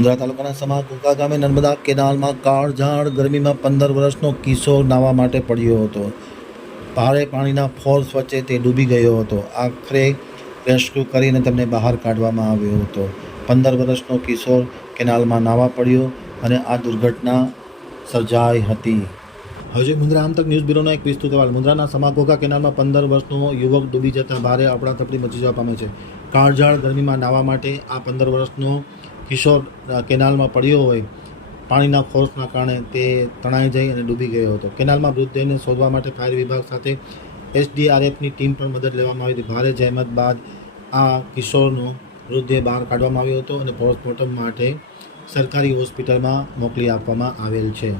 મુંદ્રા તાલુકાના સમાઘોઘા ગામે નર્મદા કેનાલમાં કાળઝાળ ગરમીમાં 15 વર્ષનો કિશોર નાહવા માટે પડ્યો હતો. ભારે પાણીના ફોર્સ વચ્ચે તે ડૂબી ગયો હતો. આખરે રેસ્ક્યુ કરીને તેમને બહાર કાઢવામાં આવ્યો હતો. 15 વર્ષનો કિશોર કેનાલમાં નાહવા પડ્યો અને આ દુર્ઘટના સર્જાઈ હતી. હજુ મુંદ્રા આમતક ન્યૂઝ બ્યુરોનો એક વિસ્તૃત અહેવાલ. મુંદ્રાના સમાઘોઘા કેનાલમાં 15 વર્ષનો યુવક ડૂબી જતાં ભારે અફડાતફડી મચી જવા પામી છે. કાળઝાળ ગરમીમાં નાહવા માટે આ 15 વર્ષનો કિશોર કેનાલમાં પડ્યો હોય પાણીના ફોર્સના કારણે તે તણાઈ જઈ અને ડૂબી ગયો હતો. કેનાલમાં મૃતદેહને શોધવા માટે ફાયર વિભાગ સાથે SDRFની ટીમ પણ મદદ લેવામાં આવી હતી. ભારે જહેમત બાદ આ કિશોરનો મૃતદેહ બહાર કાઢવામાં આવ્યો હતો અને પોસ્ટમોર્ટમ માટે સરકારી હોસ્પિટલમાં મોકલી આપવામાં આવેલ છે.